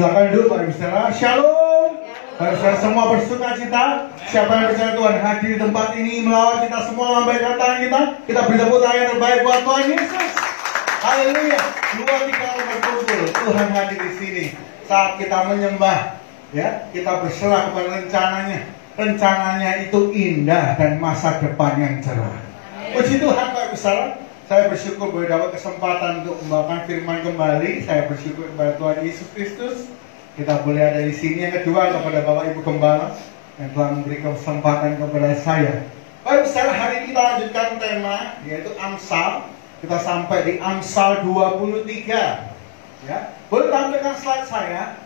Silakan duduk Bapak Ibu Saudara. Shalom. Bapak Ibu Saudara semua bersuka cita. Siapa yang percaya Tuhan hadir di tempat ini melawat kita semua, lambaikan tangan kita. Kita beri tepuk tangan yang terbaik buat Tuhan Yesus. Haleluya. 2-3 orang berkumpul, Tuhan hadir di sini. Saat kita menyembah, ya, kita berserah kepada rencananya. Rencananya itu indah dan masa depan yang cerah. Puji Tuhan Bapak Ibu Saudara. Saya bersyukur boleh dapat kesempatan untuk membawakan firman kembali. Saya bersyukur kepada Tuhan Yesus Kristus. Kita boleh ada di sini. Yang kedua kepada Bapak Ibu Gembala yang telah memberi kesempatan kepada saya. Bapak Ibu Saudara, hari ini kita lanjutkan tema yaitu Amsal. Kita sampai di Amsal 23. Ya, boleh tampilkan slide saya.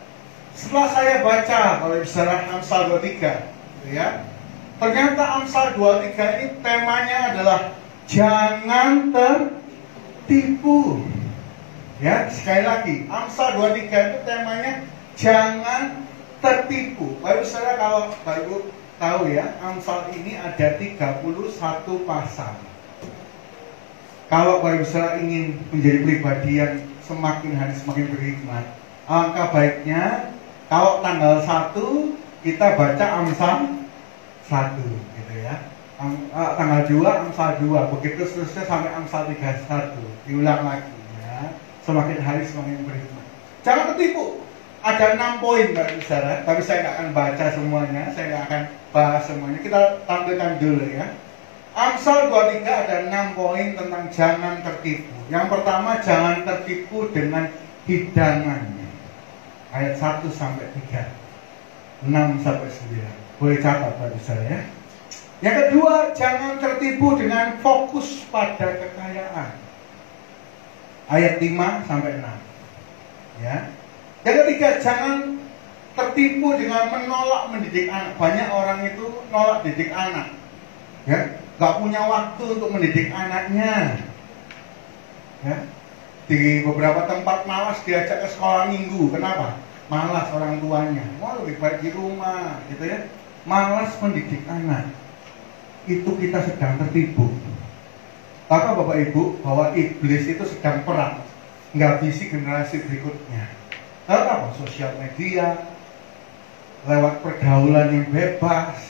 Setelah saya baca Bapak Ibu Saudara Amsal 23, ya, ternyata Amsal 23 ini temanya adalah jangan tertipu. Ya, sekali lagi, Amsal 23 itu temanya jangan tertipu. Bapak Ibu Saudara, kalau Bapak Ibu tahu ya, Amsal ini ada 31 pasal. Kalau Bapak Ibu Saudara ingin menjadi pribadi yang semakin hari semakin berhikmat, alangkah baiknya kalau tanggal 1 kita baca Amsal 1 gitu ya. Tanggal 2 Amsal 2, begitu seterusnya sampai Amsal 31, diulang lagi ya. Semakin hari semakin berhikmat. Jangan tertipu. Ada 6 poin Bapak Ibu Saudara, tapi saya nggak akan baca semuanya, saya nggak akan bahas semuanya. Kita tampilkan dulu ya. Amsal 23 ada 6 poin tentang jangan tertipu. Yang pertama, jangan tertipu dengan hidangannya. Ayat 1 sampai 3, 6 sampai 9. Boleh catat Bapak Ibu Saudara ya. Yang kedua, jangan tertipu dengan fokus pada kekayaan. Ayat 5 sampai 6. Ya. Yang ketiga, jangan tertipu dengan menolak mendidik anak. Banyak orang itu nolak didik anak. Ya, gak punya waktu untuk mendidik anaknya. Ya. Di beberapa tempat malas diajak ke sekolah minggu. Kenapa? Malas orang tuanya. Wah, lebih baik di rumah, gitu ya. Malas mendidik anak. Itu kita sedang tertipu. Maka Bapak Ibu, bahwa iblis itu sedang perang menghabisi generasi berikutnya. Lalu apa? Sosial media, lewat pergaulan yang bebas,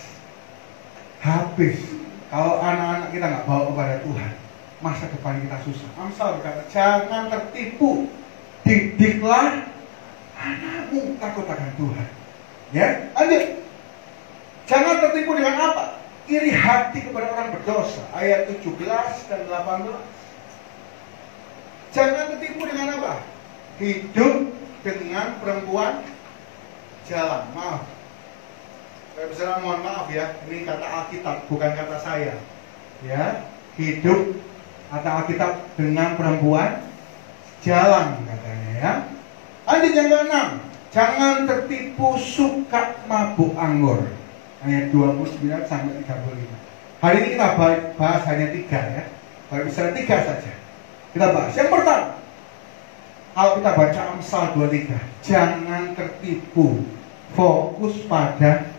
habis. Kalau anak-anak kita nggak bawa kepada Tuhan, masa depan kita susah. Amsal berkata, jangan tertipu, didiklah anakmu takut akan Tuhan. Ya, lanjut. Jangan tertipu dengan apa? Iri hati kepada orang berdosa. Ayat 17 dan 18. Jangan tertipu dengan apa? Hidup dengan perempuan jalan. Maaf, saya bisa mohon maaf ya. Ini kata Alkitab, bukan kata saya. Ya, hidup kata Alkitab dengan perempuan jalan katanya ya. Lanjut yang ke-6. Jangan tertipu suka mabuk anggur. Ayat 29 sampai 35. Hari ini kita bahas hanya 3 ya. Baru bisa 3 saja. Kita bahas. Yang pertama, kalau kita baca Amsal 23, jangan tertipu, fokus pada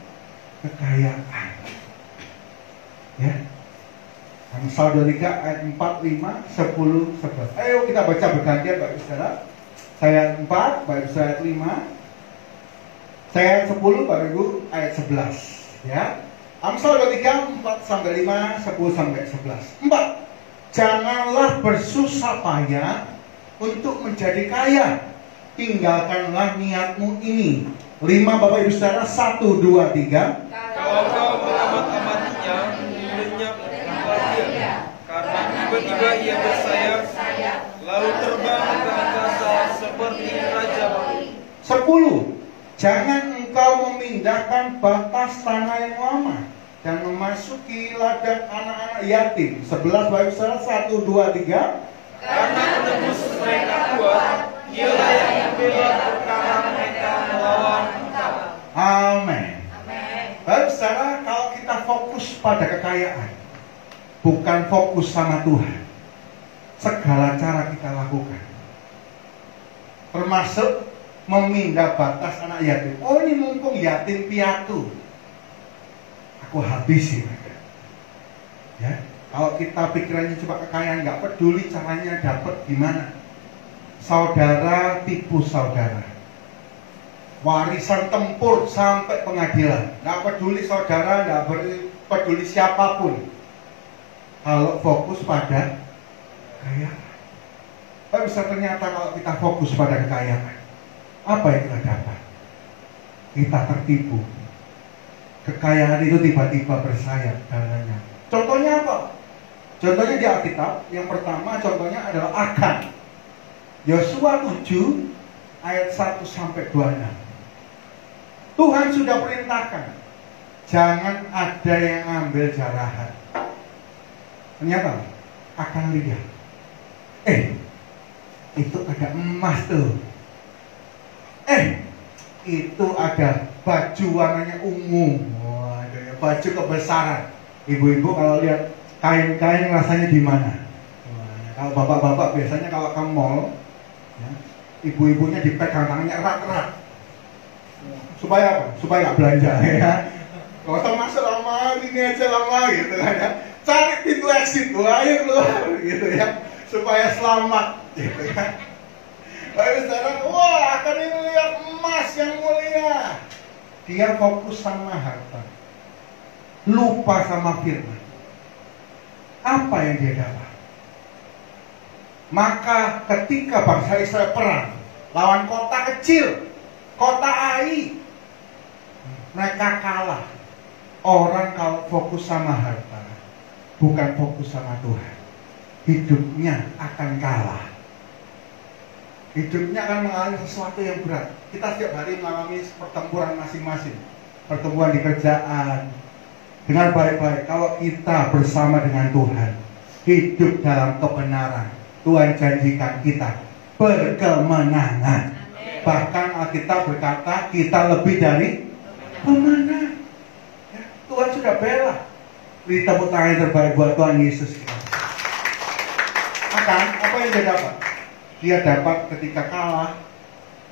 kekayaan. Ya. Amsal 23 ayat 4, 5, 10, 11. Ayo kita baca bergantian Bapak Ibu Saudara. Saya ayat 4, Bapak Ibu ayat 5. Saya ayat 10, Bapak Ibu ayat 11. Ya. Amsal 23 4 sampai 5, 10 sampai 11. 4. Janganlah bersusah payah untuk menjadi kaya. Tinggalkanlah niatmu ini. 5 Bapak Ibu Saudara, 1, 2, 3. Kalau kau mengamat-amatinya, lenyap dia, karena tiba-tiba ia bersayap, lalu terbang ke angkasa seperti raja babi. 10. Jangan engkau memindahkan batas tanah yang lama dan memasuki ladang anak-anak yatim. 11 Bapak Ibu Saudara, 1, 2, 3. Karena penebus mereka kuat, dialah yang membela perkara mereka melawan engkau. Amin. Bapak Ibu Saudara, kalau kita fokus pada kekayaan, bukan fokus sama Tuhan, segala cara kita lakukan, termasuk memindah batas anak yatim. Oh, ini mumpung yatim piatu, aku habisi mereka. Ya, kalau kita pikirannya cuma kekayaan, nggak peduli caranya dapat gimana. Saudara tipu saudara. warisan tempur sampai pengadilan. Nggak peduli saudara, nggak peduli siapapun. Kalau fokus pada kekayaan. Bisa ternyata kalau kita fokus pada kekayaan, apa yang kita dapat? Kita tertipu. Kekayaan itu tiba-tiba bersayap dananya. Contohnya apa? Contohnya di Alkitab, yang pertama contohnya adalah Akan. Yosua 7 ayat 1 sampai 26. Tuhan sudah perintahkan, jangan ada yang ambil jarahan. Ternyata Akan lihat, itu ada emas tuh. Itu ada baju warnanya ungu. Wah, ada baju kebesaran. Ibu-ibu kalau lihat kain-kain rasanya gimana? Kalau bapak-bapak biasanya kalau ke mall, ya, ibu-ibunya dipegang tangannya erat-erat. Supaya apa? Supaya nggak belanja, ya. Kalau masuk lama, ini aja lama gitu kan ya. Cari pintu exit, ayo keluar gitu ya. Supaya selamat gitu ya. Lalu sekarang, wah akan ini lihat emas yang mulia. Dia fokus sama harta, lupa sama firman. Apa yang dia dapat? Maka ketika bangsa Israel perang lawan kota kecil, kota Ai, mereka kalah. Orang kalau fokus sama harta, bukan fokus sama Tuhan, hidupnya akan kalah. Hidupnya akan mengalami sesuatu yang berat. Kita setiap hari mengalami pertempuran masing-masing. Pertempuran di kerjaan. Dengar baik-baik, kalau kita bersama dengan Tuhan, hidup dalam kebenaran, Tuhan janjikan kita berkemenangan. Bahkan Alkitab berkata kita lebih dari pemenang. Ya, Tuhan sudah bela. Beri tepuk tangan yang terbaik buat Tuhan Yesus kita. Akan apa yang dia dapat? Dia dapat ketika kalah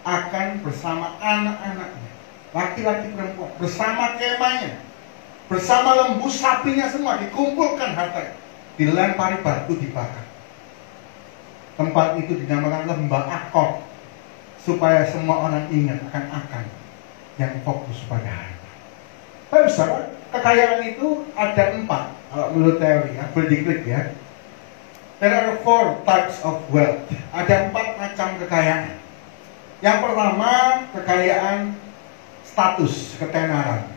akan bersama anak-anaknya, laki-laki perempuan, bersama kemahnya, bersama lembu sapinya semua dikumpulkan hartanya, dilempari batu dibakar. Tempat itu dinamakan lembah Akor, supaya semua orang ingat akan yang fokus pada harta. Tapi saudara, kekayaan itu ada 4 kalau menurut teori ya, berdiklik ya. There are 4 types of wealth. Ada 4 macam kekayaan. Yang pertama, kekayaan status, ketenaran,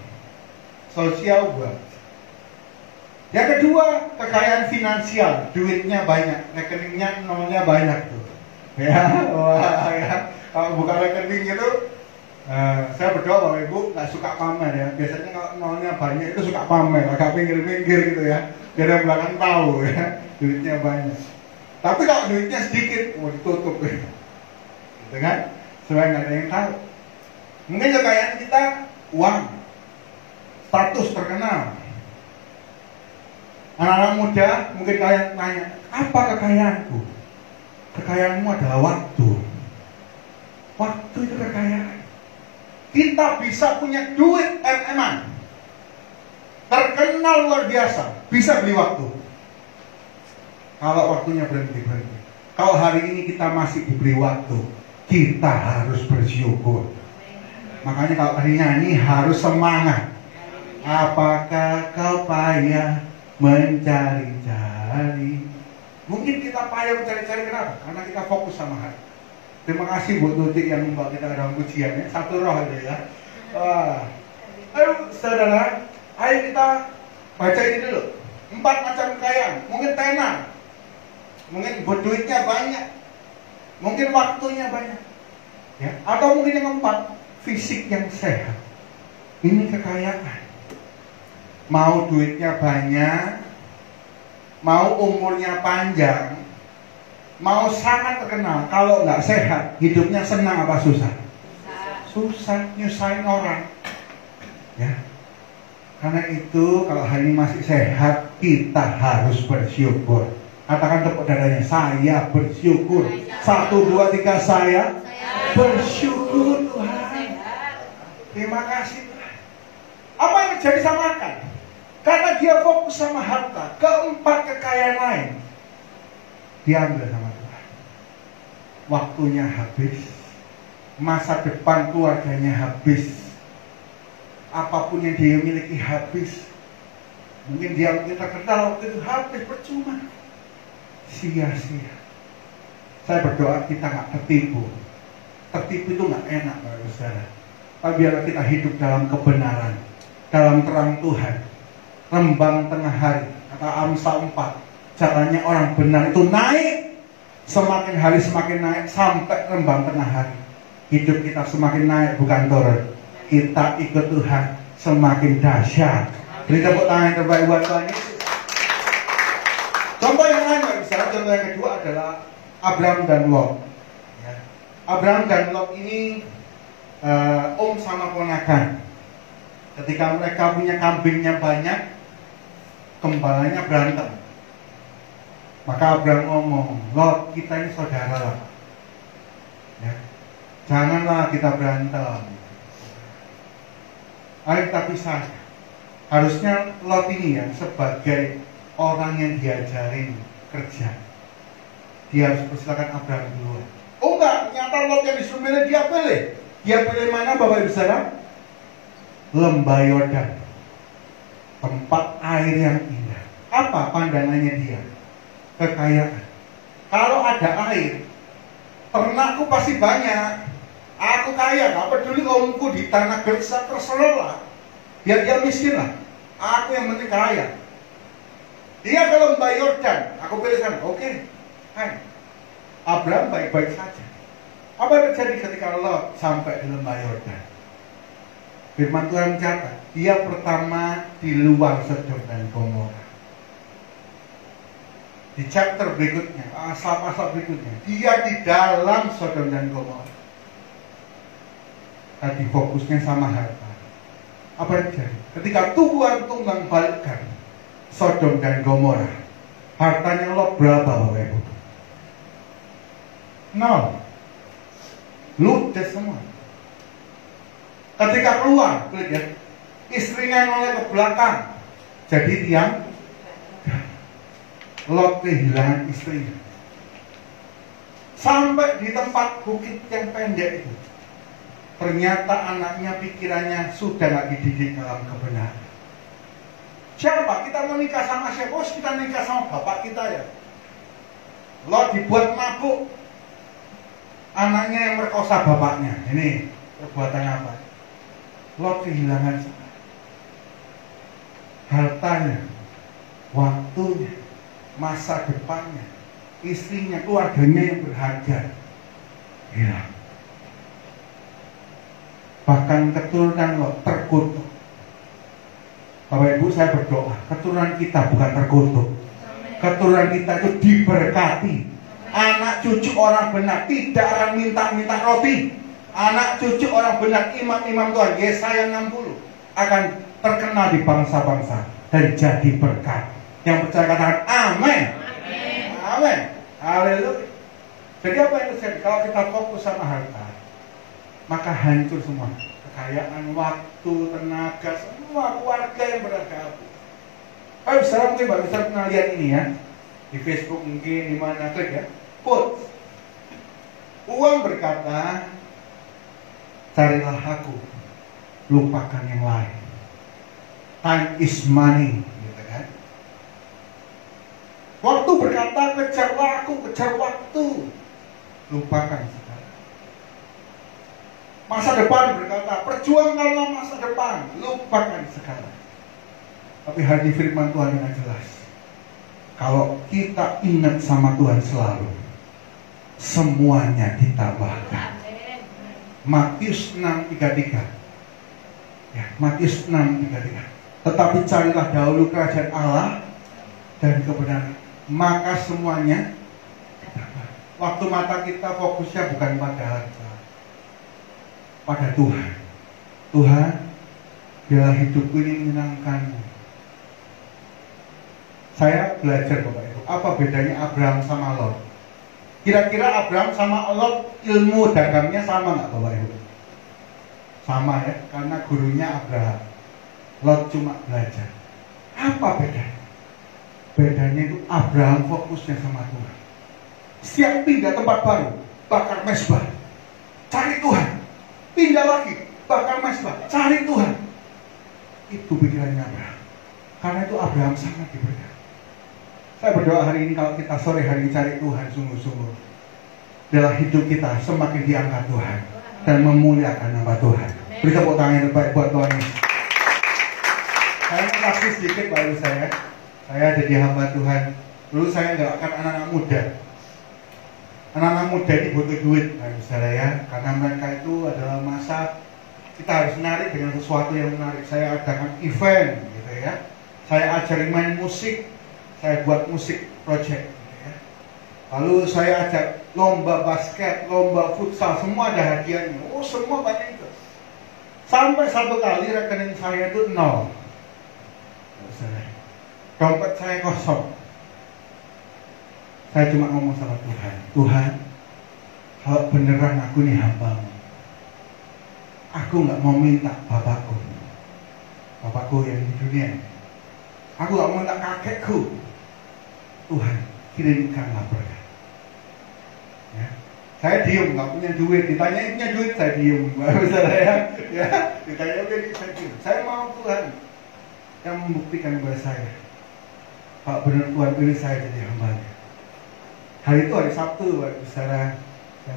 social wealth. Yang kedua, kekayaan finansial, duitnya banyak, rekeningnya nolnya banyak tuh. Ya, wah ya. Kalau buka rekening itu, saya berdoa Bapak Ibu nggak suka pamer ya. Biasanya kalau nolnya banyak itu suka pamer, agak pinggir-pinggir gitu ya. Biar yang belakang tahu ya, duitnya banyak. Tapi kalau duitnya sedikit, mau ditutup gitu kan? Supaya nggak ada yang tahu. Mungkin kekayaan kita uang, status terkenal. Anak-anak muda mungkin kalian tanya, apa kekayaanku? Kekayaanmu adalah waktu. Waktu itu kekayaan. Kita bisa punya duit MM-an, terkenal luar biasa, bisa beli waktu. Kalau waktunya berhenti. Kalau hari ini kita masih diberi waktu, kita harus bersyukur. Makanya kalau tadi nyanyi harus semangat. Apakah kau payah mencari-cari? Mungkin kita payah mencari-cari, kenapa? Karena kita fokus sama hati. Terima kasih buat Tutik yang membawa kita dalam pujiannya. Satu roh aja ya. Ayo saudara, ayo kita baca ini dulu. 4 macam kekayaan. Mungkin tenar, mungkin duitnya banyak, mungkin waktunya banyak, ya. Atau mungkin yang keempat, fisik yang sehat. Ini kekayaan. Mau duitnya banyak, mau umurnya panjang, mau sangat terkenal, kalau nggak sehat, hidupnya senang apa susah? Susah, nyusahin orang. Ya. Karena itu kalau hari ini masih sehat, kita harus bersyukur. Katakan tepuk dadanya, saya bersyukur. 1, 2, 3, saya bersyukur Tuhan. Terima kasih Tuhan. Apa yang terjadi sama Akan? Karena dia fokus sama harta, keempat kekayaan lain diambil sama Tuhan. Waktunya habis, masa depan keluarganya habis, apapun yang dia miliki habis. Mungkin dia terkenal waktu itu habis, percuma, sia-sia. Saya berdoa kita nggak tertipu. Tertipu itu nggak enak, Bapak Saudara. Tapi biarlah kita hidup dalam kebenaran, dalam terang Tuhan. Rembang tengah hari, kata Amsal 4, jalannya orang benar itu naik, semakin hari semakin naik sampai rembang tengah hari. Hidup kita semakin naik, bukan turun. Kita ikut Tuhan semakin dahsyat. Beri tepuk tangan yang terbaik buat Tuhan Yesus. Contoh yang lain, Bapak Saudara, contoh yang kedua adalah Abraham dan Lot. Ya. Abraham dan Lot ini om sama ponakan. Ketika mereka punya kambingnya banyak, gembalanya berantem. Maka Abraham ngomong, Lot, kita ini saudara lah. Ya. Janganlah kita berantem. Ayo kita pisah. Harusnya Lot ini ya sebagai orang yang diajarin kerja, dia harus persilakan Abraham dulu. Oh enggak, ternyata Lot yang disuruh milih dia pilih. Dia pilih mana, Bapak Ibu Saudara? Lembah Yordan, tempat air yang indah. Apa pandangannya dia? Kekayaan. Kalau ada air, ternakku pasti banyak. Aku kaya, gak peduli omku di tanah Gersa, terserah lah. Biar dia miskin lah. Aku yang penting kaya. Dia ke Lembah Yordan, aku pilih sana. Oke, hai. Abraham baik-baik saja. Apa yang terjadi ketika Lot sampai di Lembah Yordan? Firman Tuhan mencatat, dia pertama di luar Sodom dan Gomora. Di chapter berikutnya, pasal-pasal berikutnya, dia di dalam Sodom dan Gomora. Tadi fokusnya sama harta. Apa yang terjadi? Ketika Tuhan tunggang balikkan Sodom dan Gomora, hartanya Lot berapa, Bapak Ibu? 0. Ludes semua. Ketika keluar, lihat, istrinya noleh ke belakang, jadi tiang. Lot kehilangan istrinya. Sampai di tempat bukit yang pendek itu, ternyata anaknya pikirannya sudah gak dididik dalam kebenaran. Siapa? Kita mau nikah sama siapa? Oh, kita nikah sama bapak kita ya. Lot dibuat mabuk. Anaknya yang merkosa bapaknya. Ini perbuatan apa? Lot kehilangan hartanya, waktunya, masa depannya, istrinya, keluarganya yang berharga hilang. Bahkan keturunan Lot terkutuk. Bapak Ibu, saya berdoa keturunan kita bukan terkutuk. Keturunan kita itu diberkati. Anak cucu orang benar tidak akan minta-minta roti. Anak cucu orang benar, imam-imam Tuhan, Yesaya 60, akan terkenal di bangsa-bangsa dan jadi berkat. Yang percaya katakan amin. Amin. Haleluya. Jadi apa yang terjadi? Kalau kita fokus sama harta, maka hancur semua. Kekayaan, waktu, tenaga, semua keluarga yang berharga. Kalau misalnya mungkin Mbak Mister pernah lihat ini ya, di Facebook mungkin, di mana, klik ya, quote. Uang berkata, carilah aku, lupakan yang lain. Time is money, gitu kan? Waktu berkata, kejarlah aku, kejar waktu, lupakan sekarang. Masa depan berkata, perjuangkanlah masa depan, lupakan sekarang. Tapi hari firman Tuhan dengan jelas, kalau kita ingat sama Tuhan selalu, semuanya ditambahkan. Matius 6:33. Ya, Matius 6:33. Tetapi carilah dahulu kerajaan Allah dan kebenaran, maka semuanya ditambah. Waktu mata kita fokusnya bukan pada harta, pada Tuhan. Tuhan, biarlah hidupku ini menyenangkanmu. Saya belajar Bapak Ibu, apa bedanya Abraham sama Lot? Kira-kira Abraham sama Lot ilmu dagangnya sama nggak Bapak Ibu? Sama ya, karena gurunya Abraham. Lot cuma belajar. Apa bedanya? Bedanya itu Abraham fokusnya sama Tuhan. Siap pindah tempat baru, bakar mesbah, cari Tuhan. Pindah lagi, bakal mesbah, cari Tuhan. Itu pikirannya Abraham. Karena itu Abraham sangat diberkati. Saya berdoa hari ini kalau kita sore hari ini cari Tuhan sungguh-sungguh, dalam hidup kita semakin diangkat Tuhan dan memuliakan nama Tuhan. Beri tepuk tangan yang terbaik buat Tuhan Yesus. Saya mau kasih sedikit baru saya jadi hamba Tuhan. Dulu saya nggak akan anak-anak muda. Anak-anak muda ini butuh duit, saudara ya, karena mereka itu adalah masa kita harus menarik dengan sesuatu yang menarik. Saya adakan event, gitu ya. Saya ajari main musik, saya buat musik project. Gitu ya. Lalu saya ajak lomba basket, lomba futsal, semua ada hadiahnya. Oh, semua banyak itu. Sampai satu kali rekening saya itu 0. Dompet saya kosong. Saya cuma ngomong sama Tuhan, Tuhan, kalau beneran aku nih hamba-Mu, aku nggak mau minta bapakku yang di dunia. Aku nggak mau minta kakekku. Tuhan, kirimkanlah berkat. Ya. Saya diem, nggak punya duit. Ditanya punya duit, saya diem. Saya, ya, ditanya punya duit, saya diem. Saya mau Tuhan yang membuktikan kepada saya, Pak benar Tuhan pilih saya jadi hamba-Nya. Hari itu hari Sabtu, saya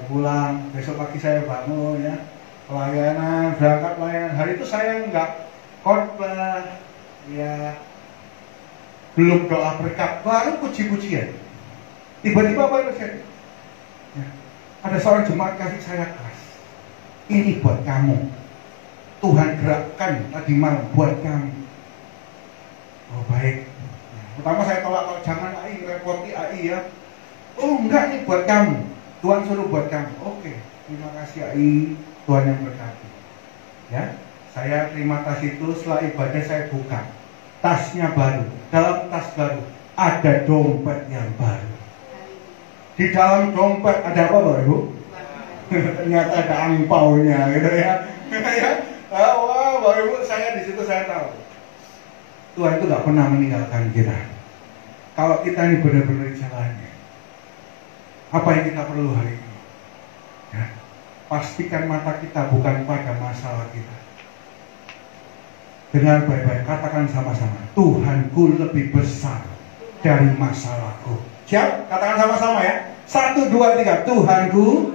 pulang, besok pagi saya bangun ya, pelayanan, berangkat pelayanan. Hari itu saya nggak khotbah, ya, belum doa berkat, baru puji-pujian. Tiba-tiba apa yang terjadi? Ya, ada seorang jemaat kasih saya keras. Ini buat kamu. Tuhan gerakkan tadi malam buat kamu. Oh baik. Ya, pertama saya tolak, jangan AI, repoti AI ya. Oh enggak, ini buat kamu. Tuhan suruh buat kamu. Oke, terima kasih AI, Tuhan yang berkati. Ya, saya terima tas itu. Setelah ibadah saya buka, tasnya baru. Dalam tas baru ada dompet yang baru. Di dalam dompet ada apa, Bapak Ibu? Ternyata ada angpaunya, gitu ya. Wah, Bapak Ibu, saya di situ saya tahu Tuhan itu nggak pernah meninggalkan kita. Kalau kita ini benar-benar jalannya. Apa yang kita perlu hari ini? Ya, pastikan mata kita bukan pada masalah kita. Dengar baik-baik, katakan sama-sama, Tuhanku lebih besar dari masalahku. Siap? Katakan sama-sama ya. 1, 2, 3. Tuhanku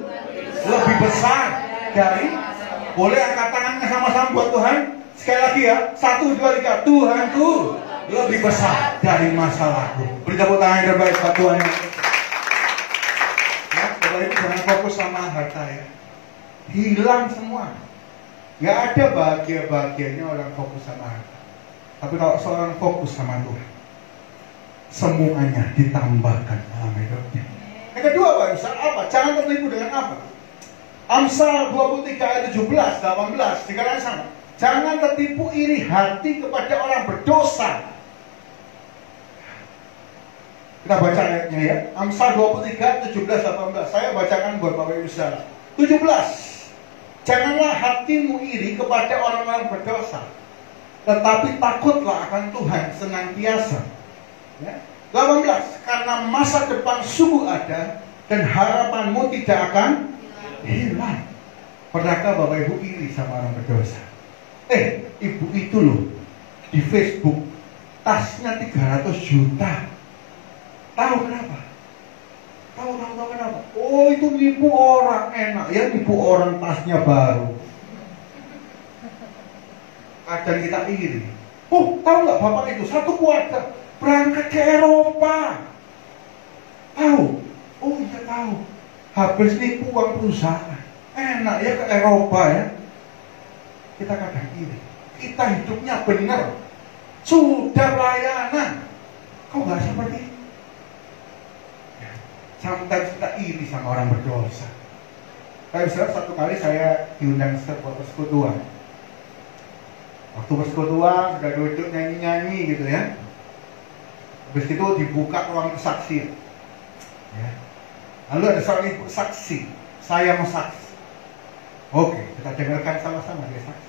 lebih besar dari. Boleh angkat tangannya sama-sama buat Tuhan. Sekali lagi ya. 1, 2, 3. Tuhanku lebih besar dari masalahku. Beri tepuk tangan yang terbaik buat Tuhan. Ya, Bapak Ibu jangan fokus sama harta ya. Hilang semua. Gak ada bahagia-bahagianya orang fokus sama harta. Tapi kalau seorang fokus sama Tuhan, semuanya ditambahkan dalam hidupnya. Yang kedua apa? Jangan tertipu dengan apa? Amsal 23 ayat 17, 18 dikatakan sama. Jangan tertipu iri hati kepada orang berdosa. Kita baca ayatnya ya. Amsal 23, 17, 18. Saya bacakan buat Bapak Ibu saudara. 17. Janganlah hatimu iri kepada orang-orang berdosa, tetapi takutlah akan Tuhan senantiasa. Ya. 18. Karena masa depan sungguh ada dan harapanmu tidak akan hilang. Pernahkah Bapak Ibu iri sama orang berdosa? Ibu itu loh di Facebook tasnya 300 juta. Tahu kenapa? Tahu kenapa? Oh itu nipu orang, enak ya nipu orang tasnya baru. Kadang kita iri. Oh tahu nggak bapak itu satu keluarga berangkat ke Eropa. Tahu? Oh iya tahu. Habis nipu uang perusahaan. Enak ya ke Eropa ya. Kita kadang iri. Kita hidupnya benar. Sudah pelayanan. Kok nggak seperti itu? Sampai kita iri sama orang berdosa. Tapi satu kali saya diundang sebuah persekutuan. Waktu persekutuan sudah duduk nyanyi-nyanyi gitu ya. Habis itu dibuka ruang kesaksian. Ya. Lalu ada seorang ibu saksi. Saya mau saksi. Oke, kita dengarkan sama-sama dia saksi.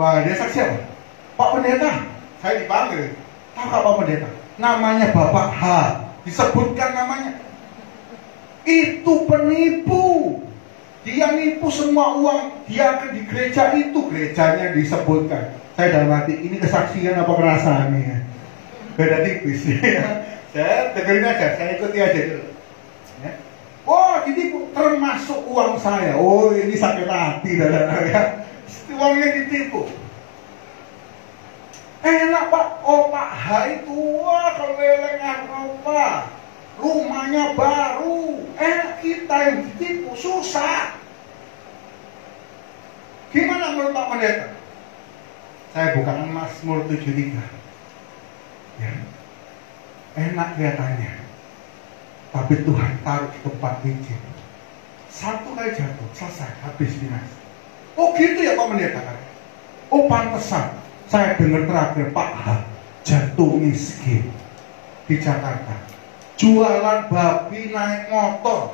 Wah, dia saksi apa? Pak Pendeta. Saya dipanggil. Tahu Pak Pendeta? Namanya Bapak H. Disebutkan namanya. Itu penipu. Dia nipu semua uang, dia akan di gereja itu, gerejanya disebutkan. Saya dalam hati, ini kesaksian apa perasaan ya? Beda tipis ya. Saya dengerin aja, saya ikuti aja dulu. Ya. Oh, ditipu, termasuk uang saya. Oh, ini sakit hati, ya. Uangnya ditipu. Enak Pak, oh Pak Hai tua keleleng apa? Rumahnya baru, kita yang ditipu, susah. Gimana menurut Pak Pendeta? Saya bukan Mazmur 73. Ya. Enak kelihatannya. Tapi Tuhan taruh di tempat licin. Satu kali jatuh, selesai, habis binasa. Oh gitu ya Pak Pendeta kan? Oh pantesan. Saya dengar terakhir Pak H jatuh miskin di Jakarta. Jualan babi naik motor.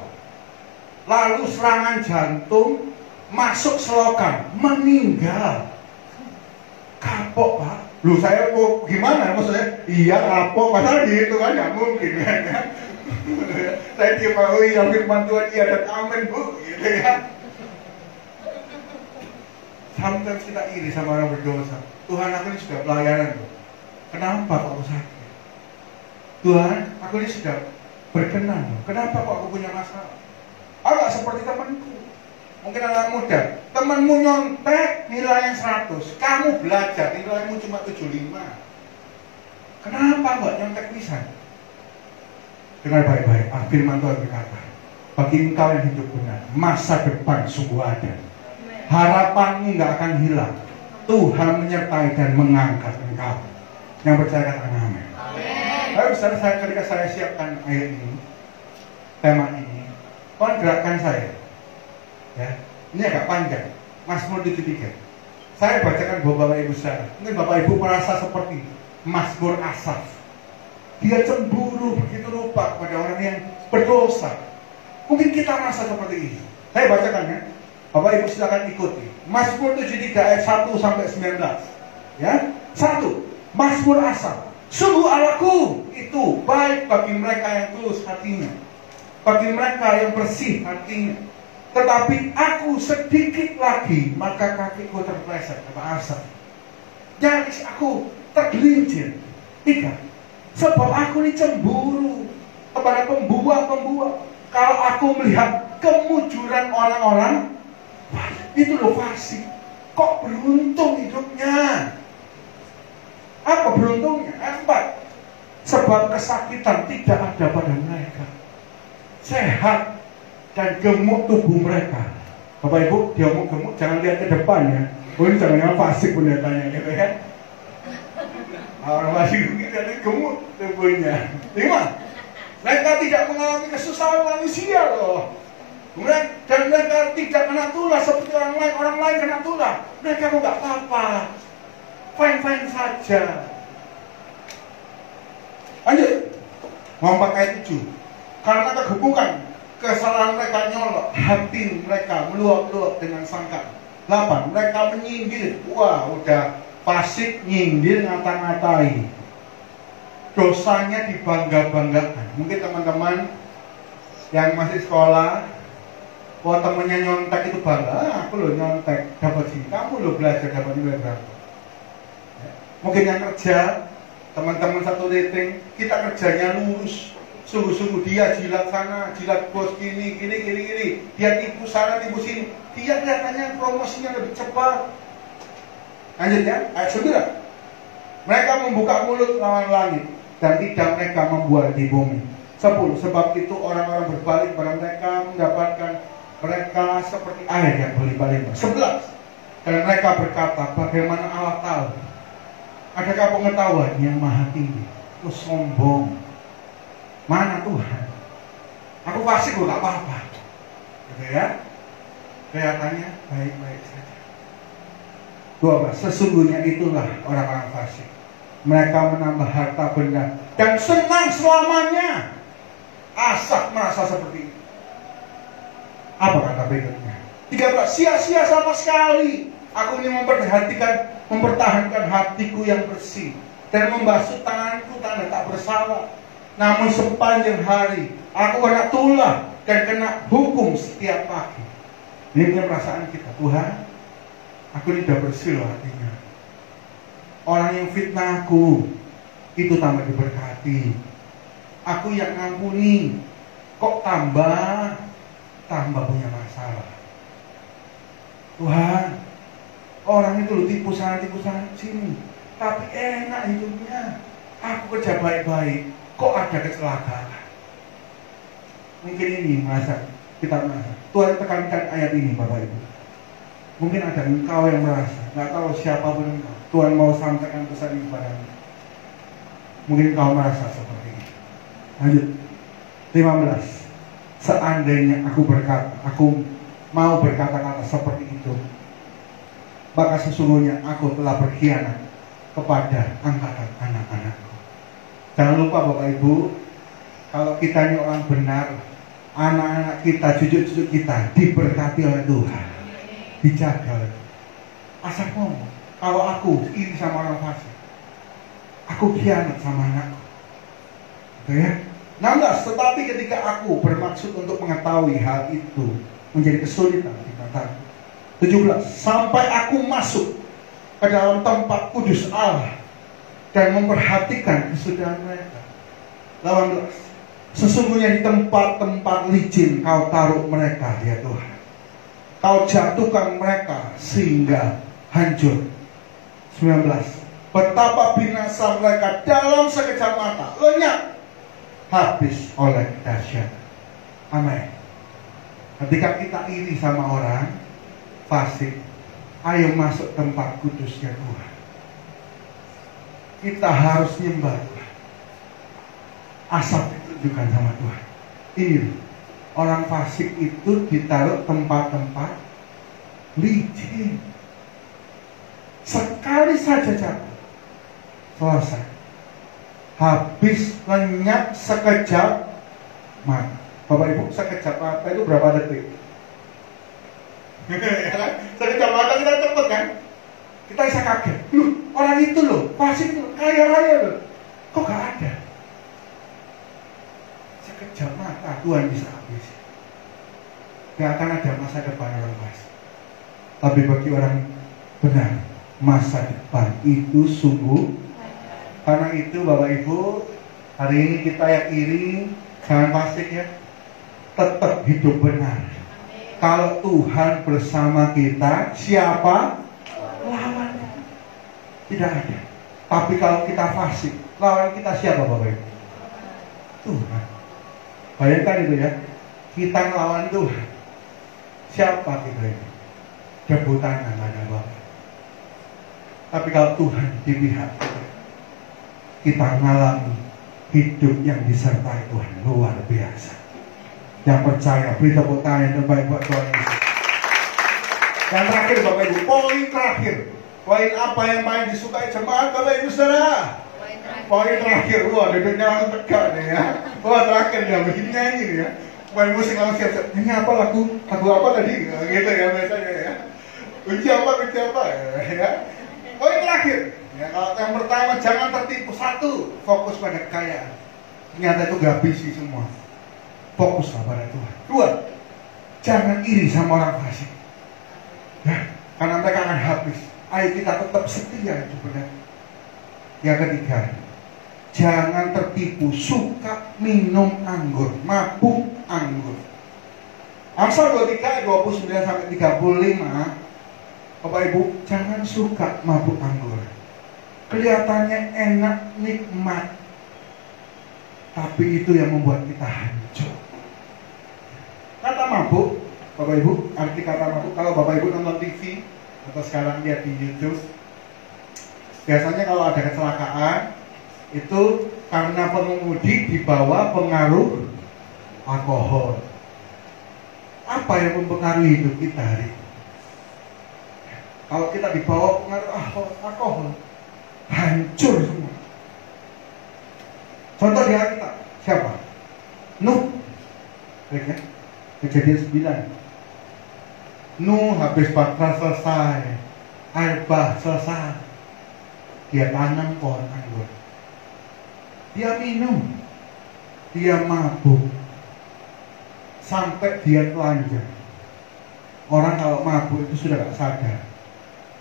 Lalu serangan jantung, masuk selokan, meninggal. Kapok Pak. Loh saya mau gimana maksudnya? Iya kapok, masalah gitu kan, nggak mungkin kan. Saya cuma, oh iya firman Tuhan, iya dan amin Bu, gitu ya. Sometimes kita iri sama orang berdosa. Tuhan, aku ini sudah pelayanan loh. Kenapa kok aku sakit? Tuhan, aku ini sudah berkenan loh. Kenapa kok aku punya masalah? Agak seperti temanku. Mungkin anak muda, temanmu nyontek nilainya 100, kamu belajar nilaimu cuma 75. Kenapa mbak nyontek pisan? Dengar baik-baik, firman Tuhan berkata, bagi engkau yang hidup benar, masa depan sungguh ada. Harapanmu nggak akan hilang. Tuhan menyertai dan mengangkat engkau. Yang percaya katakan amin. Lalu saudara, ketika saya siapkan ayat ini, tema ini, Tuhan gerakkan saya. Ya, ini agak panjang. Mazmur 73. Saya bacakan Bapak Ibu saudara. Mungkin Bapak Ibu merasa seperti Mazmur Asaf. Dia cemburu begitu rupa pada orang yang berdosa. Mungkin kita merasa seperti ini. Saya bacakan ya. Bapak Ibu silakan ikuti. Mazmur 73 ayat 1 sampai 19. Ya. 1. Mazmur Asaf. Sungguh Allahku itu baik bagi mereka yang tulus hatinya, bagi mereka yang bersih hatinya. Tetapi aku sedikit lagi maka kakiku terpleset, kata Asaf. Nyaris aku tergelincir. 3. Sebab aku ini cemburu kepada pembuat. Kalau aku melihat kemujuran orang-orang, wah, itu loh fasik. Kok beruntung hidupnya? Apa beruntungnya? 4. Sebab kesakitan tidak ada pada mereka. Sehat dan gemuk tubuh mereka. Bapak Ibu, dia mau gemuk, jangan lihat ke depan ya. Oh ini jangan fasik pendetanya gitu ya. Orang fasik begitu ada gemuk tubuhnya. 5. Mereka tidak mengalami kesusahan manusia loh. Dan mereka tidak kena tulah seperti orang lain kena tulah. Mereka kok gak apa-apa, fine saja. Lanjut, ngomong ayat 7. Karena kegemukan, kesalahan mereka nyolok, hati mereka meluap-luap dengan sangka. 8. Mereka menyindir. Wah, udah fasik, nyindir, ngata-ngatai. Dosanya dibangga-banggakan. Mungkin teman-teman yang masih sekolah, wah temennya nyontek itu bangga, aku loh nyontek dapat sini, kamu loh belajar dapat nilai berapa. Mungkin yang kerja, teman-teman satu rating, kita kerjanya lurus, sungguh-sungguh dia jilat sana, jilat bos gini, dia tipu sana, tipu sini, dia kelihatannya promosinya lebih cepat. Lanjut ya, ayat 9. Mereka membuka mulut lawan langit dan tidak mereka membuat di bumi. 10. Sebab itu orang-orang berbalik pada mereka, mendapatkan mereka seperti air yang berlimpah-limpah. 11. Dan mereka berkata, bagaimana Allah tahu? Adakah pengetahuan yang maha tinggi? Lu sombong. Mana Tuhan? Aku fasik loh, gak apa-apa. Gitu ya. Kelihatannya baik-baik saja. 12. Sesungguhnya itulah orang-orang fasik. Mereka menambah harta benda dan senang selamanya. Asaf merasa seperti itu. Apa kata berikutnya? 13. Sia-sia sama sekali. Aku ini mempertahankan hatiku yang bersih dan membasuh tanganku tanda tak bersalah. Namun sepanjang hari aku kena tulah dan kena hukum setiap pagi. Ini punya perasaan kita, Tuhan, aku tidak bersih loh hatinya. Orang yang fitnah aku itu tambah diberkati. Aku yang ngampuni kok tambah punya masalah. Tuhan, orang itu loh tipu sana sini, tapi enak hidupnya. Aku kerja baik-baik, kok ada kecelakaan. Mungkin ini kita merasa. Tuhan tekankan ayat ini Bapak Ibu. Mungkin ada engkau yang merasa, nggak tahu siapapun engkau, Tuhan mau sampaikan pesan ini kepadamu. Mungkin kau merasa seperti ini. Lanjut 15. Seandainya aku mau berkata-kata seperti itu, maka sesungguhnya aku telah berkhianat kepada angkatan anak-anakku. Jangan lupa Bapak Ibu, kalau kita ini orang benar, anak-anak kita, cucu-cucu kita diberkati oleh Tuhan, dijaga oleh Tuhan. Asal ngomong, kalau aku iri sama orang fasik, aku khianat sama anakku. Gitu ya. 16. Tetapi ketika aku bermaksud untuk mengetahui hal itu menjadi kesulitan di mataku. 17. Sampai aku masuk ke dalam tempat kudus Allah dan memperhatikan kesudahan mereka. 18. Sesungguhnya di tempat-tempat licin kau taruh mereka ya Tuhan. Kau jatuhkan mereka sehingga hancur. 19. Betapa binasa mereka dalam sekejap mata, lenyap, habis oleh dahsyat. Amin. Ketika kita iri sama orang fasik, ayo masuk tempat kudusnya Tuhan. Kita harus nyembah Tuhan. Asal ditunjukkan sama Tuhan. Ini orang fasik itu ditaruh tempat-tempat licin. Sekali saja jatuh, selesai. Habis, lenyap, sekejap mata. Bapak Ibu, sekejap mata itu berapa detik? Sekejap mata kita cepet kan? Kita bisa kaget. Orang itu loh, fasik itu kaya raya loh, kok gak ada? Sekejap mata Tuhan bisa habis. Gak akan ada masa depan orang fasik. Tapi bagi orang benar, masa depan itu sungguh. Karena itu Bapak Ibu, hari ini kita yang iri, jangan fasik ya, tetap hidup benar. Kalau Tuhan bersama kita, siapa lawannya? Tidak ada. Tapi kalau kita fasik, lawan kita siapa Bapak Ibu? Tuhan. Bayangkan itu ya, kita ngelawan Tuhan. Siapa kita ini? Debutan yang ada Bapak. Tapi kalau Tuhan di pihak kita mengalami hidup yang disertai Tuhan luar biasa. Yang percaya, beri tepuk tangan yang terbaik buat Tuhan Yesus. Yang terakhir Bapak Ibu, poin terakhir. Poin apa yang paling disukai jemaat Bapak Ibu Saudara? Poin terakhir, wah duduknya langsung tegak nih ya. Wah terakhir dia bikin nyanyi ya. Main musik langsung siap-siap. Ini apa lagu apa tadi? Gitu ya biasanya ya. Kunci apa ya. Poin terakhir. Ya, kalau yang pertama jangan tertipu. 1, fokus pada kekayaan. Ternyata itu gak bisi semua. Fokuslah pada Tuhan. 2, jangan iri sama orang fasik. Ya, karena mereka akan habis. Ayo kita tetap setia itu benar. Yang ketiga, jangan tertipu suka minum anggur, mabuk anggur. Amsal 23 29-35. Bapak Ibu, jangan suka mabuk anggur. Kelihatannya enak, nikmat, tapi itu yang membuat kita hancur. Kata mabuk, Bapak Ibu, arti kata mabuk, kalau Bapak Ibu nonton TV atau sekarang lihat di YouTube, biasanya kalau ada kecelakaan itu karena pengemudi dibawa pengaruh alkohol. Apa yang mempengaruhi hidup kita hari ini? Kalau kita dibawa pengaruh alkohol, hancur semua. Contoh di Alkitab, siapa? Nuh. Ya? Kejadian 9. Nuh habis batra selesai, air bah selesai, dia tanam pohon anggur. Dia minum, dia mabuk, sampai dia telanjang. Orang kalau mabuk itu sudah gak sadar.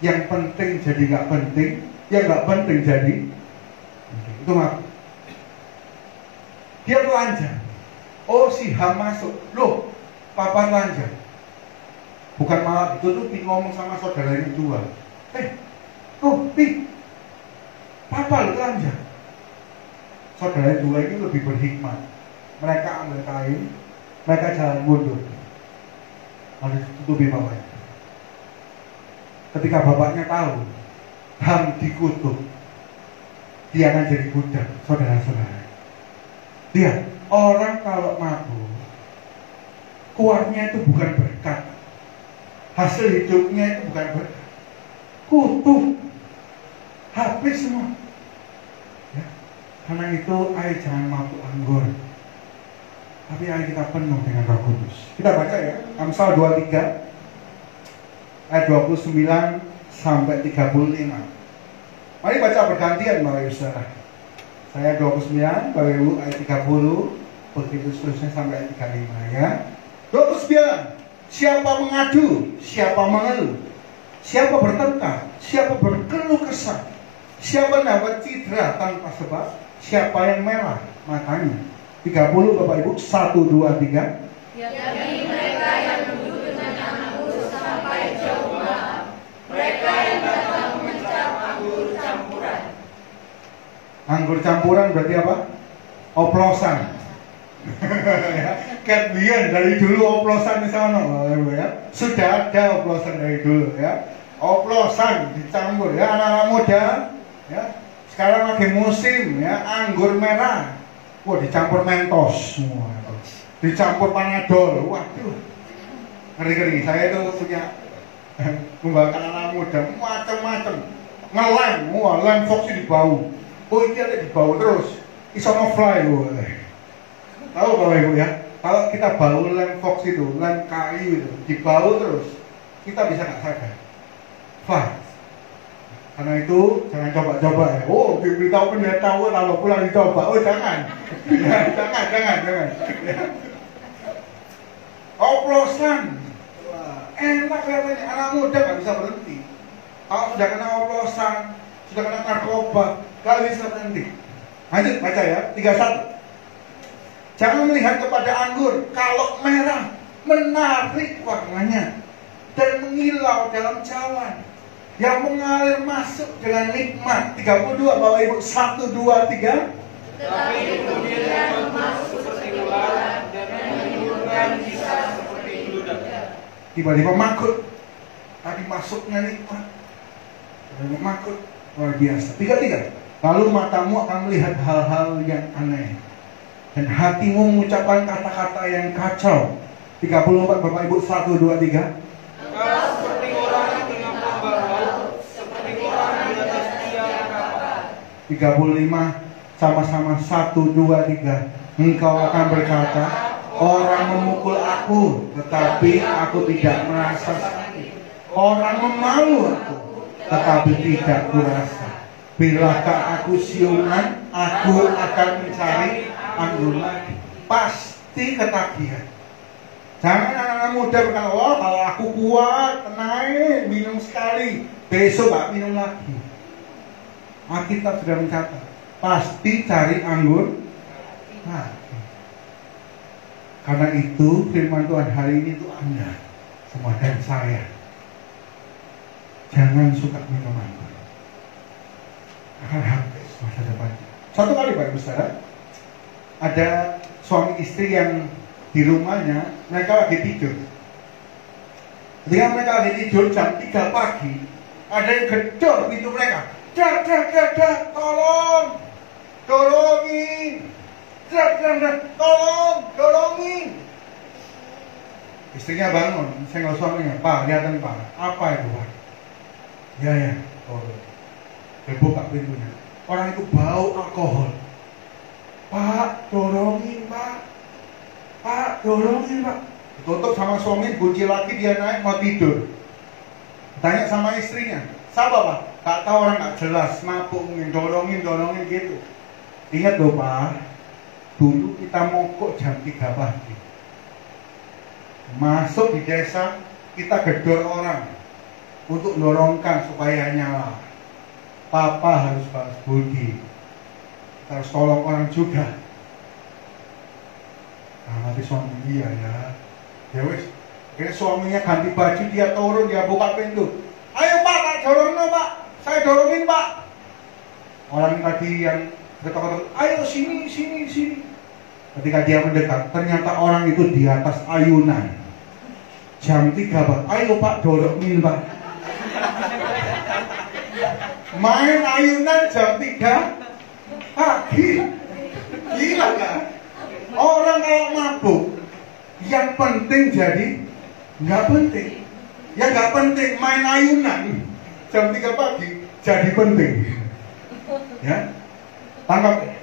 Yang penting jadi gak penting, yang gak penting jadi itu mabuk. Dia telanjang. Oh, si Ham masuk. Loh, papa telanjang. Bukan malah ditutupi, ngomong sama saudaranya dua. Oh, papa lu telanjang. Saudaranya dua ini lebih berhikmat. Mereka ambil kain, mereka jalan mundur. Lalu ditutupi bapaknya. Ketika bapaknya tahu Ham dikutuk, dia akan jadi budak, saudara-saudara. Dia, orang kalau mabuk, keluarnya itu bukan berkat. Hasil hidupnya itu bukan berkat. Kutuk. Habis semua. Ya. Karena itu, ayo jangan mabuk anggur. Tapi ayo kita penuh dengan Roh Kudus. Kita baca ya, Amsal 23 ayat 29 sampai 35. Mari baca bergantian Bapak Ibu Saudara. Saya 29, Bapak Ibu ayat 30, begitu seterusnya sampai ayat 35 ya. 29. Siapa mengadu, siapa mengeluh, siapa bertengkar, siapa berkeluh kesah, siapa dapat cedera tanpa sebab, siapa yang merah matanya. 30 Bapak Ibu, 1, 2, 3. Yakni mereka yang duduk dengan anggur sampai jauh malam, mereka yang datang mencap anggur campuran. Anggur campuran berarti apa? Oplosan. Kan biar dari dulu oplosan di sana ya. Sudah ada oplosan dari dulu ya. Oplosan dicampur ya, anak-anak muda ya. Sekarang lagi musim ya, anggur merah. Wah, dicampur Mentos semua. Dicampur Panadol. Waduh. Ngeri-ngeri. Saya itu punya kembangkan anak muda macam-macam. Ngelem, wah, lem Fox di bau. Oh, ini ada di bau terus. Isono fly loh. Tahu Bapak Ibu ya? Kalau kita bau lem Fox itu, lem kayu itu, di bau terus, kita bisa nggak sadar. Fly. Karena itu jangan coba-coba ya. Oh, diberitahu pendeta, kalau pulang dicoba. Oh, jangan. Ya, jangan. Ya. Oplosan. Wah, enak kelihatannya, anak muda nggak bisa berhenti. Kalau sudah kena oplosan, sudah kena narkoba, nggak bisa berhenti. Lanjut baca ya, 31. Jangan melihat kepada anggur, kalau merah menarik warnanya dan mengilau dalam cawan, yang mengalir masuk dengan nikmat. 32 Bapak Ibu, 1, 2, 3. Tetapi kemudian masuk seperti ular dan menimbulkan kisah seperti gludak. Tiba-tiba makut. Tadi masuknya nikmat, tiba-tiba makut, luar biasa. 33. Lalu matamu akan melihat hal-hal yang aneh, dan hatimu mengucapkan kata-kata yang kacau. 34 Bapak Ibu, 1, 2, 3. Engkau seperti orang yang tengah membawa, seperti orang di atas tiang kapal. 35 sama-sama, 1, 2, 3. Engkau akan berkata, orang memukul aku, tetapi aku tidak merasa sakit. Orang memalu aku, tetapi tidak kurasa. Bilakah aku siuman, aku akan mencari anggur lagi. Pasti ketagihan. Jangan anak-anak muda berkata, wah kalau aku kuat, tenang, minum sekali, besok gak minum lagi. Alkitab sudah mencatat, pasti cari anggur lagi. Karena itu firman Tuhan hari ini untuk Anda semua dan saya, jangan suka minum anggur, akan habis masa depan. Satu kali Pak Ibu Saudara, ada suami istri yang di rumahnya mereka lagi tidur. Ketika mereka lagi tidur jam 3 pagi, ada yang gedor pintu mereka. Dak, tolongin. Tolongin. Istrinya bangun, senggol suaminya, Pak, lihatin Pak, apa itu Pak? Ya, tolong. Dia buka pintunya. Orang itu bau alkohol. Pak, tolongin Pak. Tutup sama suami, kunci lagi, dia naik mau tidur. Tanya sama istrinya, siapa Pak? Gak tahu, orang gak jelas, mabuk, dorongin gitu. Ingat loh Pak, dulu kita mogok jam 3 pagi. Masuk di desa, kita gedor orang untuk dorongkan supaya nyala. Papa harus balas budi. Kita harus tolong orang juga. Nah, nanti suami dia ya. Ya wis, ini suaminya ganti baju, dia turun, dia buka pintu. Ayo Pak, tak dorongin Pak. Saya dorongin Pak. Orang tadi yang ketok-ketok, ayo sini. Ketika dia mendekat, ternyata orang itu di atas ayunan. Jam 3 Pak, ayo Pak dorongin Pak. Main ayunan jam 3 pagi. Gila kan? Orang kalau mabuk, yang penting jadi nggak penting. Ya nggak penting, main ayunan jam 3 pagi jadi penting. Ya, tangkap.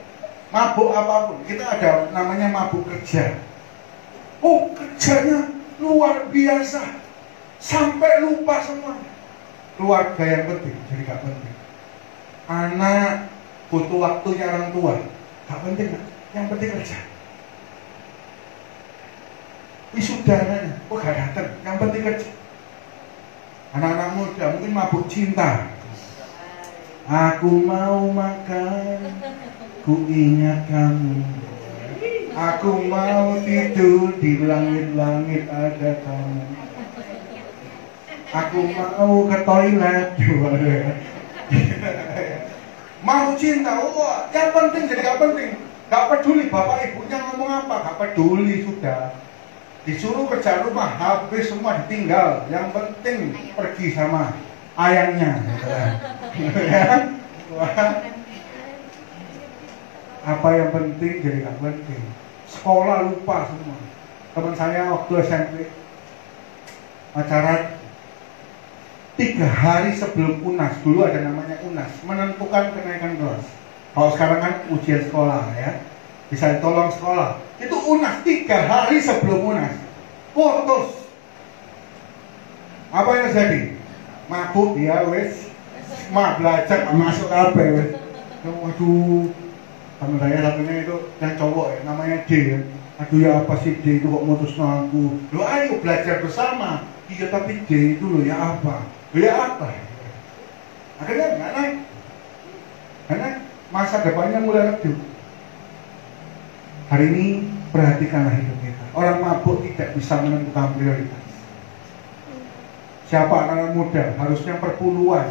Mabuk apapun, kita ada namanya mabuk kerja. Oh, kerjanya luar biasa, sampai lupa semua. Keluarga yang penting, jadi nggak penting. Anak butuh waktunya orang tua, nggak penting, yang penting kerja. Wisudanya, oh gak datang, yang penting kerja. Anak-anak muda mungkin mabuk cinta. Aku mau makan, ku ingat kamu. Aku mau tidur, di langit-langit ada kamu. Aku mau ke toilet. Mau cinta, oh yang penting jadi gak penting. Gak peduli bapak ibunya ngomong apa, gak peduli sudah. Disuruh kerja rumah, habis semua ditinggal. Yang penting pergi sama ayahnya. Apa yang penting jadi gak penting. Sekolah lupa semua. Teman saya waktu SMP acara 3 hari sebelum UNAS, dulu ada namanya UNAS, menentukan kenaikan kelas. Kalau sekarang kan ujian sekolah ya, bisa ditolong sekolah. Itu UNAS 3 hari sebelum UNAS. Putus. Apa yang terjadi? Mabuk dia wes, belajar masuk KB wes. Waduh, teman saya satunya itu yang cowok ya, namanya D ya. Aduh ya apa sih D itu kok mutus aku? Lo ayo belajar bersama. Iya tapi D itu lo ya apa? Lo ya apa? Akhirnya nggak naik. Karena masa depannya mulai redup. Hari ini perhatikanlah hidup kita. Orang mabuk tidak bisa menentukan prioritas. Siapa anak muda harusnya perpuluhan.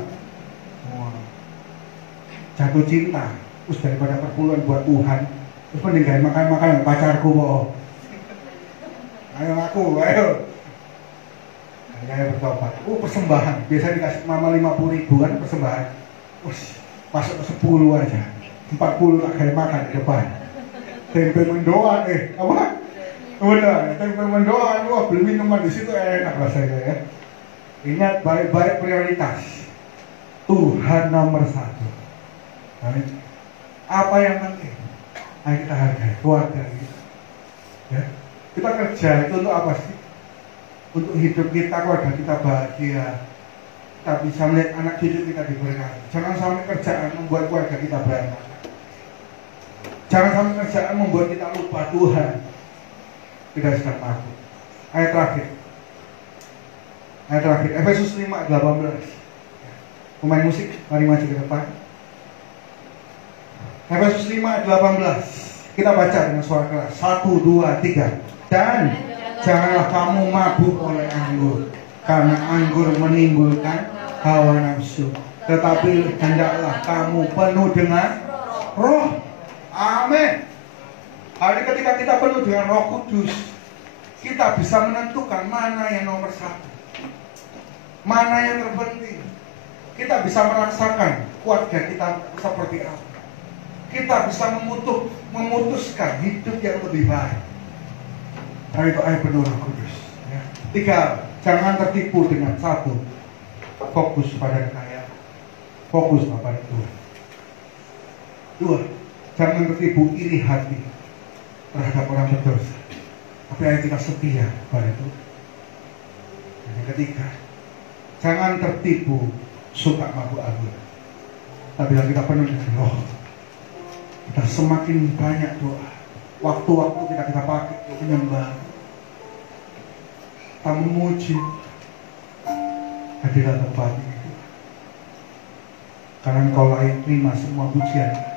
Jatuh cinta, terus daripada perpuluhan buat Tuhan, terus mending makan pacarku kok. Ayo aku, ayo. Saya bertobat. Persembahan. Biasanya dikasih mama 50.000 kan persembahan. Masuk ke 10 aja. 40 tak kayak makan di depan. Tempe mendoan apa? Udah, tempe mendoan, wah beli minuman di situ enak rasanya ya. Ingat baik-baik prioritas. Tuhan nomor 1. Amin. Apa yang penting? Ayo kita hargai keluarga kita. Ya. Kita kerja itu untuk apa sih? Untuk hidup kita, keluarga kita bahagia. Kita bisa melihat anak cucu kita diberkati. Jangan sampai kerjaan membuat keluarga kita berantakan. Jangan sampai kerjaan membuat kita lupa Tuhan. Kita sedang mabuk. Ayat terakhir. Efesus 5:18. Pemain musik, mari maju ke depan. Efesus 5:18. Kita baca dengan suara keras. 1, 2, 3. Dan janganlah kamu mabuk oleh anggur, karena anggur menimbulkan hawa nafsu. Tetapi hendaklah kamu penuh dengan Roh. Amin. Hari ketika kita penuh dengan Roh Kudus, kita bisa menentukan mana yang nomor 1, mana yang terpenting. Kita bisa merasakan keluarga kita seperti apa. Kita bisa memutuskan hidup yang lebih baik. Karena itu ayo penuh Roh Kudus. 3, jangan tertipu dengan 1, fokus pada kekayaan, fokus pada Tuhan. 2, jangan tertipu iri hati terhadap orang berdosa, tapi ayo kita setia pada Tuhan. Yang ketiga, jangan tertipu suka mabuk anggur, tapi kita penuh dengan Roh. Kita semakin banyak doa, waktu-waktu kita pakai untuk menyembah, kita memuji, hadirat tempatnya itu. Karena Engkau layak terima semua pujian